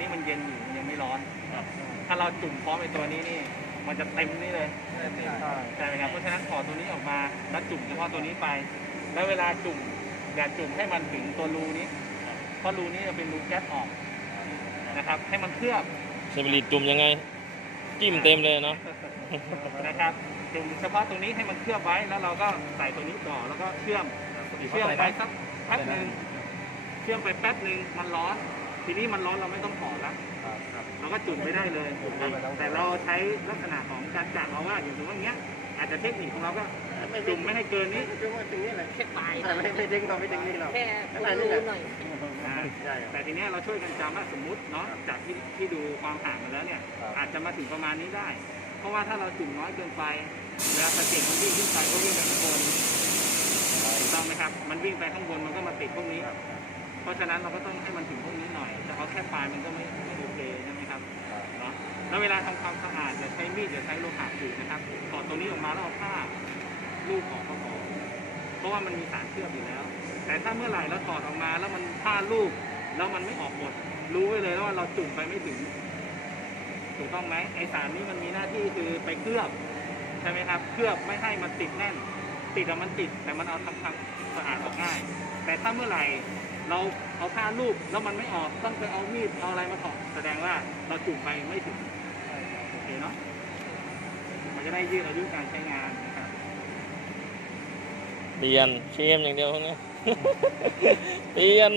นี้มันเย็นอยู่มันยังไม่ร้อนครับถ้าเราจุ่มพร้อมไอ้ตัวนี้นี่ มันจะเต็มนี่เลยใช่ใช่ไหมครับ เพราะฉะนั้นถอดตัวนี้ออกมาแล้วจุ่มเฉพาะตัวนี้ไป แล้วเวลาจุ่มอย่าจุ่มให้มันถึงตัวรูนี้ เพราะรูนี้จะเป็นรูแก๊สออกนะครับ ให้มันเคลือบเซเบรีจุ่มยังไง จิ้มเต็มเลยเนาะ นะครับจุ่มเฉพาะตรงนี้ให้มันเคลือบไว้ แล้วเราก็ใส่ตัวนี้ต่อ แล้วก็เชื่อม เชื่อมไปสักแป๊บหนึ่งเชื่อมไปแป๊บหนึ่งมันร้อน ทีนี้มันร้อนเราไม่ต้องถอดแล้วเราก็จุ่มไม่ได้เลย แต่เราใช้ลักษณะของการจับเอาว่าอย่างสมมติว่าอย่างเงี้ย อาจจะเทคนิคของเราก็จุ่มไม่ให้เกินนี้จุ่มว่าตรงนี้แหละแค่ปลายแต่ไม่ไม่ดึงเราไม่ดึงนี่หรอกแค่รูหน่อยอ่าใช่แต่ทีเนี้ยเราช่วยกันจำว่าสมมุติเนาะจากที่ที่ดูความห่างมาแล้วเนี่ยอาจจะมาถึงประมาณนี้ได้ เพราะว่าถ้าเราจุ่มน้อยเกินไปเวลาตะเกียบมันวิ่งขึ้นไปก็วิ่งไปข้างบนถูกต้องไหมครับ มันวิ่งไปข้างบนมันก็มาติดพวกนี้ เพราะฉะนั้นเราก็ต้องให้มันถึงพวกนี้หน่อยแต่เอาแค่ปลายมันก็ไม่ไม่โอเคใช่ไหมครับเนาะแล้วเวลาทำความสะอาดอย่าใช้มีดอย่าใช้โลหะขูดนะครับถอดตรงนี้ออกมาแล้วเอาผ้าลูบออกก็พอเพราะว่ามันมีสารเคลือบอยู่แล้ว แต่ถ้าเมื่อไหร่เราถอดออกมาแล้วมันผ้าลูบแล้วมันไม่ออกหมดรู้ไว้เลยว่าเราจุ่มไปไม่ถึง ถูกต้องไหมไอสารนี้มันมีหน้าที่คือไปเคลือบใช่ไหมครับ เคลือบไม่ให้มันติดแน่น ติดอะมันติดแต่มันเอาทำความสะอาดออกง่าย แต่ถ้าเมื่อไหร่ เราเอาผ้าลูบแล้วมันไม่ออกต้องไปเอามีดเอาอะไรมาถอดแสดงว่าเราจุ่มไปไม่ถึงโอเคเนาะมันจะได้ยืดอายุการใช้งานนะครับเปลี่ยนเชมอย่างเดียวพวกนี้ เปลี่ยน